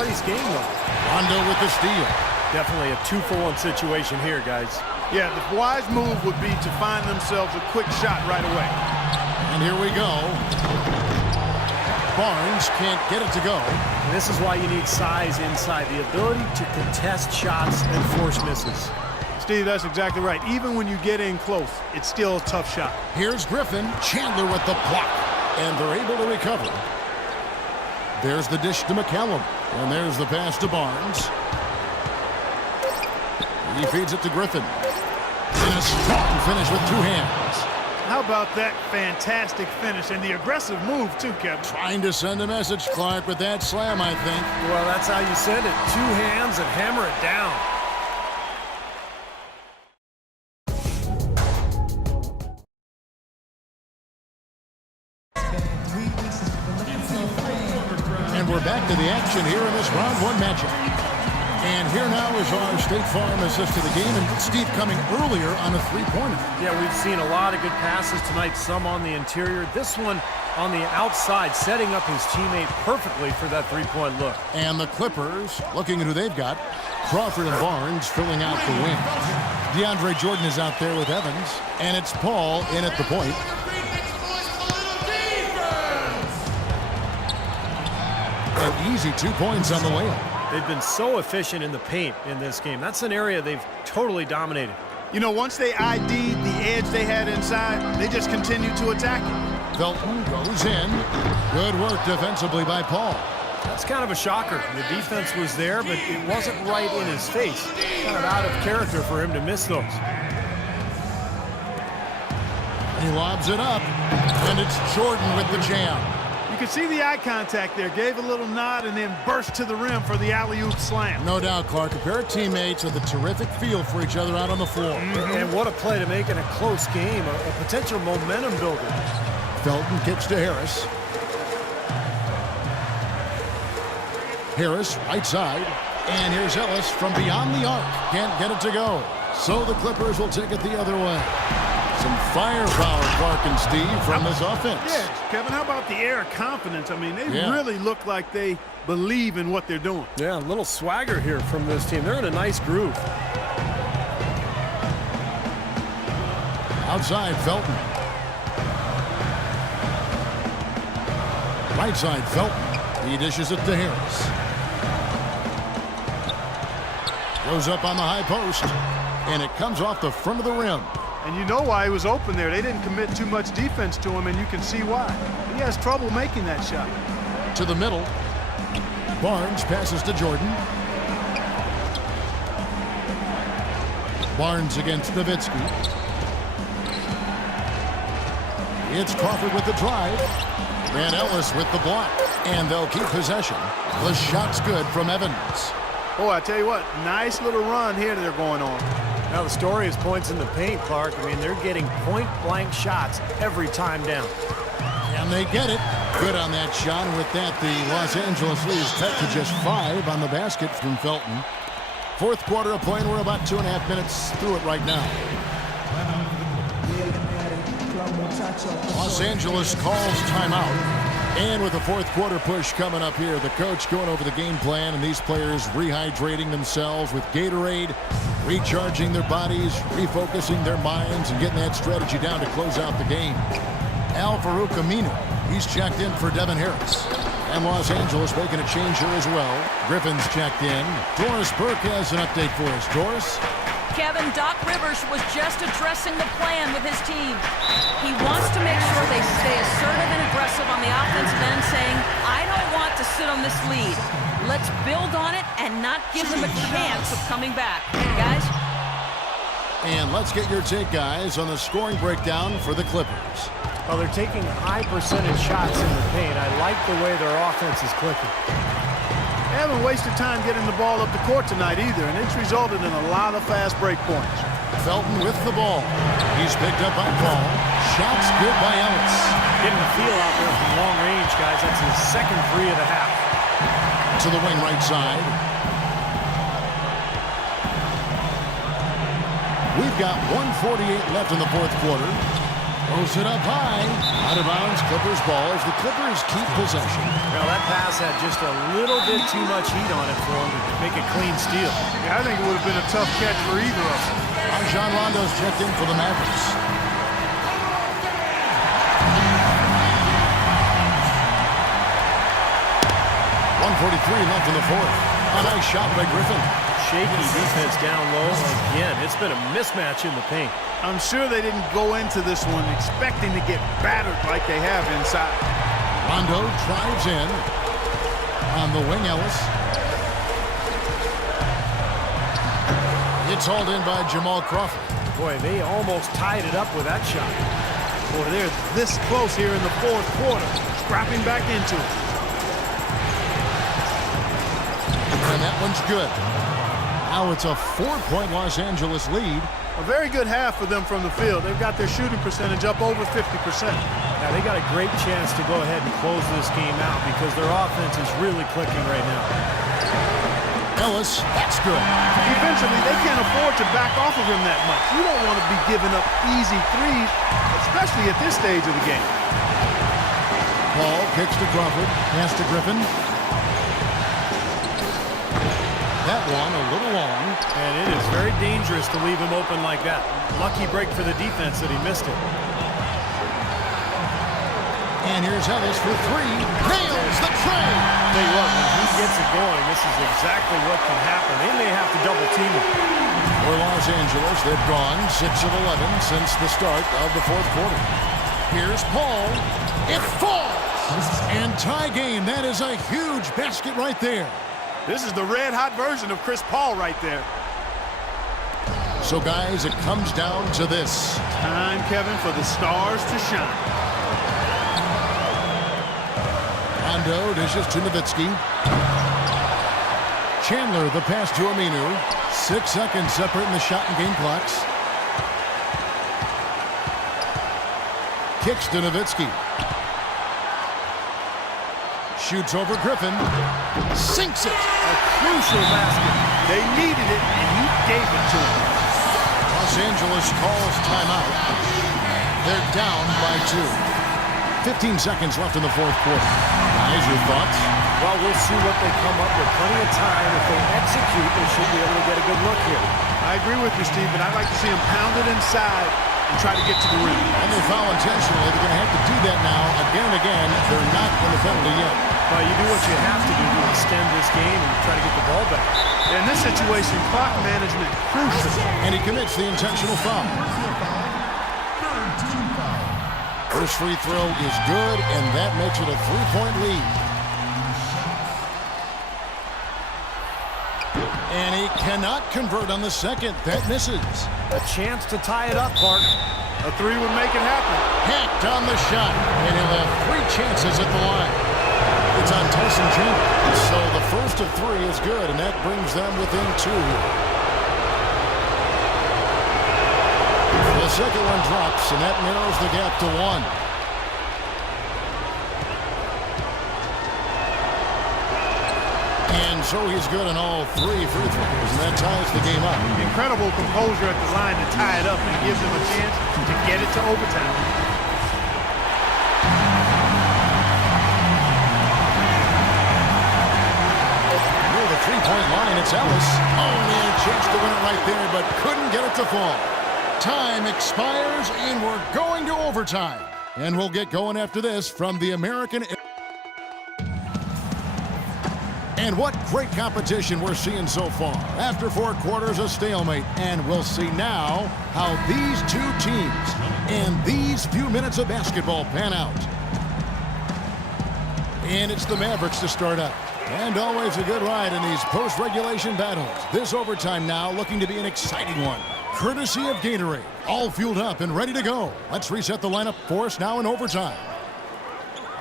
anybody's game, though. Rondo with the steal. Definitely a 2-for-1 situation here, guys. Yeah, the wise move would be to find themselves a quick shot right away. And here we go. Barnes can't get it to go. And this is why you need size inside, the ability to contest shots and force misses. Steve, that's exactly right. Even when you get in close, it's still a tough shot. Here's Griffin. Chandler with the block. And they're able to recover. There's the dish to McCallum. And there's the pass to Barnes. He feeds it to Griffin. And a strong finish with two hands. How about that fantastic finish and the aggressive move, too, Kevin? Trying to send a message, Clark, with that slam, I think. Well, that's how you send it. Two hands and hammer it down. And we're back to the action here in this round one matchup. And here now is our State Farm assist to the game, and Steve coming earlier on a three-pointer. Yeah, we've seen a lot of good passes tonight, some on the interior. This one on the outside, setting up his teammate perfectly for that three-point look. And the Clippers, looking at who they've got, Crawford and Barnes filling out the wing. DeAndre Jordan is out there with Evans, and it's Paul in at the point. An easy 2 points on the way. They've been so efficient in the paint in this game. That's an area they've totally dominated. You know, once they ID'd the edge they had inside, they just continued to attack it. Felton goes in. Good work defensively by Paul. That's kind of a shocker. The defense was there, but it wasn't right in his face. Kind of out of character for him to miss those. He lobs it up, and it's Jordan with the jam. You could see the eye contact there, gave a little nod, and then burst to the rim for the alley-oop slam. No doubt, Clark. A pair of teammates with a terrific feel for each other out on the floor. And what a play to make in a close game, a potential momentum builder. Felton kicks to Harris. Harris, right side. And here's Ellis from beyond the arc. Can't get it to go. So the Clippers will take it the other way. Some firepower, Clark and Steve, from this offense. Yeah, Kevin, how about the air of confidence? I mean, they really look like they believe in what they're doing. Yeah, a little swagger here from this team. They're in a nice groove. Outside, Felton. Right side, Felton. He dishes it to Harris. Goes up on the high post. And it comes off the front of the rim. And you know why he was open there. They didn't commit too much defense to him, and you can see why. He has trouble making that shot. To the middle. Barnes passes to Jordan. Barnes against Nowitzki. It's Crawford with the drive. And Ellis with the block. And they'll keep possession. The shot's good from Evans. Oh, I tell you what, nice little run here that they're going on. Now the story is points in the paint, Clark. I mean, they're getting point-blank shots every time down. And they get it. Good on that shot. And with that, the Los Angeles leads cut to just 5 on the basket from Felton. Fourth quarter of play, and we're about 2.5 minutes through it right now. Los Angeles calls timeout. And with the fourth quarter push coming up here, the coach going over the game plan, and these players rehydrating themselves with Gatorade, recharging their bodies, refocusing their minds, and getting that strategy down to close out the game. Al Farouk Aminu, he's checked in for Devin Harris. And Los Angeles making a change here as well. Griffin's checked in. Doris Burke has an update for us. Doris? Kevin, Doc Rivers was just addressing the plan with his team. He wants to make sure they stay assertive and aggressive on the offensive end, saying, I don't want to sit on this lead. Let's build on it and not give them a chance of coming back. Guys? And let's get your take, guys, on the scoring breakdown for the Clippers. Well, they're taking high percentage shots in the paint. I like the way their offense is clicking. They haven't wasted time getting the ball up the court tonight either, and it's resulted in a lot of fast break points. Felton with the ball. He's picked up by Paul. Shots good by Ellis. Getting the feel out there from long range, guys. That's his second three of the half. To the wing right side. We've got 1:48 left in the fourth quarter. Throws it up high. Out of bounds, Clippers ball as the Clippers keep possession. Well, that pass had just a little bit too much heat on it for him to make a clean steal. Yeah, I think it would have been a tough catch for either of them. Rajon Rondo's checked in for the Mavericks. .143 left in the fourth. A nice shot by Griffin. Shaky defense down low again. It's been a mismatch in the paint. I'm sure they didn't go into this one expecting to get battered like they have inside. Rondo drives in. On the wing, Ellis. It's hauled in by Jamal Crawford. Boy, they almost tied it up with that shot. Boy, they're this close here in the fourth quarter. Scrapping back into it. And that one's good. Now it's a 4-point Los Angeles lead. A very good half for them from the field. They've got their shooting percentage up over 50%. Now, they got a great chance to go ahead and close this game out because their offense is really clicking right now. Ellis, that's good. Defensively, they can't afford to back off of him that much. You don't want to be giving up easy threes, especially at this stage of the game. Paul kicks to Crawford. Pass to Griffin. That one a little long. And it is very dangerous to leave him open like that. Lucky break for the defense that he missed it. And here's Ellis for three. Nails the tray. Tell you what, when he gets it going, this is exactly what can happen. They may have to double team him. For Los Angeles, they've gone 6 of 11 since the start of the fourth quarter. Here's Paul. It falls. And tie game. That is a huge basket right there. This is the red-hot version of Chris Paul right there. So, guys, it comes down to this. Time, Kevin, for the stars to shine. Rondo dishes to Nowitzki. Chandler, the pass to Aminu. 6 seconds separating the shot and game clocks. Kicks to Nowitzki. Shoots over Griffin. Sinks it. A crucial basket. They needed it, and he gave it to them. Los Angeles calls timeout. They're down by 2. 15 seconds left in the fourth quarter. Guys, your thoughts? Well, we'll see what they come up with. Plenty of time. If they execute, they should be able to get a good look here. I agree with you, Steve, but I'd like to see them pound it inside and try to get to the rim. And they foul intentionally. They're going to have to do that now again and again. They're not in the penalty yet. Well, you do what you have to do to extend this game and try to get the ball back. In this situation, clock management crucial. And he commits the intentional foul. First free throw is good, and that makes it a 3-point lead. And he cannot convert on the second. That misses. A chance to tie it up, Clark. A three would make it happen. Hacked on the shot, and he'll have 3 chances at the line. It's on Tyson Chandler. So the first of 3 is good, and that brings them within 2 here. The second one drops, and that narrows the gap to 1. And so he's good on all 3 free throws, and that ties the game up. Incredible composure at the line to tie it up and gives them a chance to get it to overtime. Near the 3-point line, it's Ellis. Oh, man, a chance to win it right there, but couldn't get it to fall. Time expires, and we're going to overtime. And we'll get going after this from the American. And what great competition we're seeing so far. After 4 quarters, a stalemate. And we'll see now how these 2 teams and these few minutes of basketball pan out. And it's the Mavericks to start up. And always a good ride in these post-regulation battles. This overtime now looking to be an exciting one. Courtesy of Gatorade. All fueled up and ready to go. Let's reset the lineup for us now in overtime.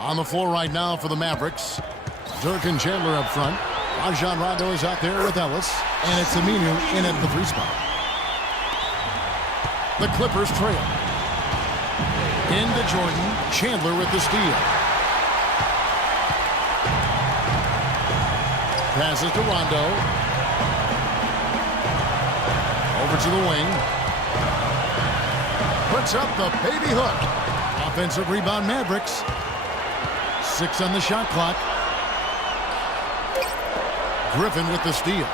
On the floor right now for the Mavericks. Dirk and Chandler up front. Rajon Rondo is out there with Ellis. And it's Aminu in at the 3 spot. The Clippers trail. Into Jordan. Chandler with the steal. Passes to Rondo. Over to the wing. puts up the baby hook. Offensive rebound, Mavericks. 6 on the shot clock. Griffin with the steal.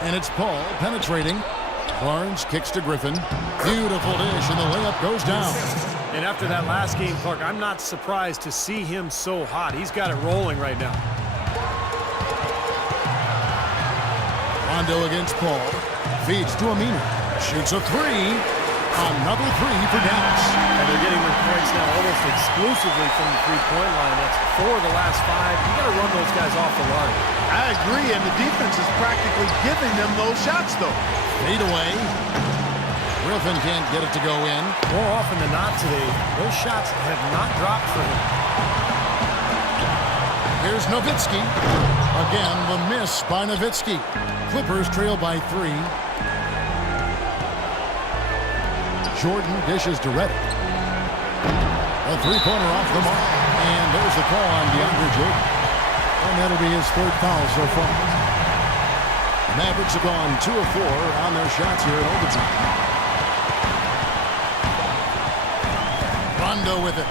And it's Paul penetrating. Barnes kicks to Griffin. Beautiful dish, and the layup goes down. And after that last game, Clark, I'm not surprised to see him so hot. He's got it rolling right now. Rondo against Paul. Feeds to Aminu. Shoots a three. Another three for Dallas. And they're getting their points now almost exclusively from the three-point line. That's 4 of the last 5. You got to run those guys off the line. I agree, and the defense is practically giving them those shots, though. Fade away. Griffin can't get it to go in. More often than not today, those shots have not dropped for him. Here's Nowitzki. Again, the miss by Nowitzki. Clippers trail by 3. Jordan dishes to Reddick. A three-pointer off the mark. And there's the call on DeAndre Jordan. And that'll be his 3rd foul so far. The Mavericks have gone 2 of 4 on their shots here in overtime. Rondo with it.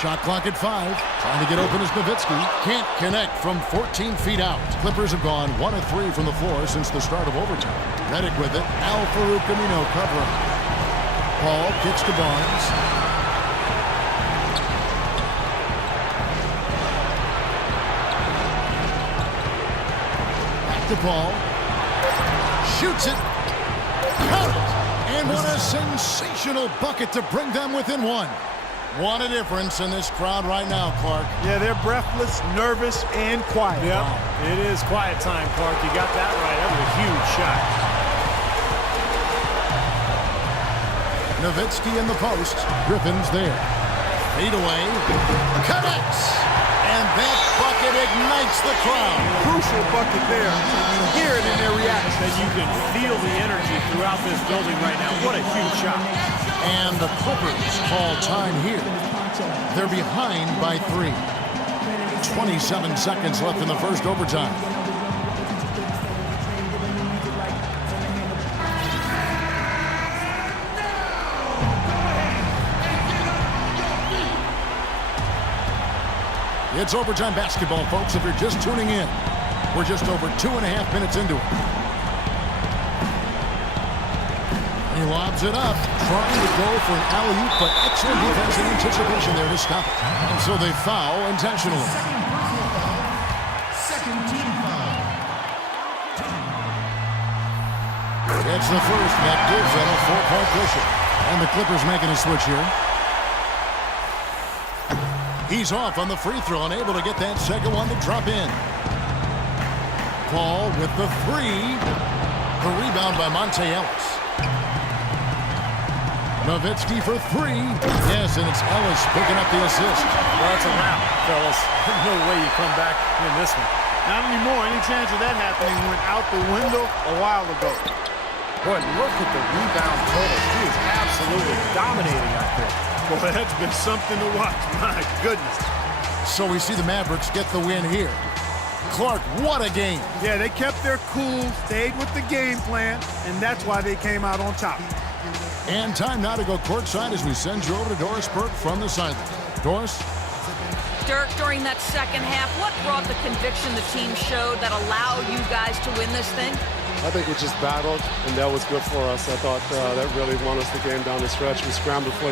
Shot clock at 5. Trying to get open is Nowitzki. Can't connect from 14 feet out. Clippers have gone 1 of 3 from the floor since the start of overtime. Reddick with it. Al-Farouq Aminu covering. Paul kicks to Barnes. Back to Paul. Shoots it. Count it. And what a sensational bucket to bring them within 1. What a difference in this crowd right now, Clark. Yeah, they're breathless, nervous, and quiet. Yeah, it is quiet time, Clark. You got that right. That was a huge shot. Nowitzki in the post. Griffin's there. Fade away. Connects. And that bucket ignites the crowd. Crucial bucket there. You hear it in their reaction. And you can feel the energy throughout this building right now. What a huge shot. And the Clippers call time here. They're behind by 3. 27 seconds left in the first overtime. It's overtime basketball, folks, if you're just tuning in. We're just over 2.5 minutes into it. He lobs it up, trying to go for an alley-oop, but excellent defense and anticipation there to stop it. And so they foul intentionally. Second team foul. It's the first that gives them a 4-point cushion. And the Clippers making a switch here. He's off on the free throw and able to get that second one to drop in. Paul with the 3. The rebound by Monte Ellis. Nowitzki for 3. Yes, and it's Ellis picking up the assist. Well, that's a wrap, fellas. No way you come back in this one. Not anymore. Any chance of that happening went out the window a while ago. Boy, look at the rebound total. He is absolutely dominating out there. Boy, that's been something to watch. My goodness. So we see the Mavericks get the win here. Clark, what a game. Yeah, they kept their cool, stayed with the game plan, and that's why they came out on top. And time now to go courtside as we send you over to Doris Burke from the sideline. Doris? Dirk, during that second half, what brought the conviction the team showed that allowed you guys to win this thing? I think we just battled, and that was good for us. I thought that really won us the game down the stretch. We scrambled for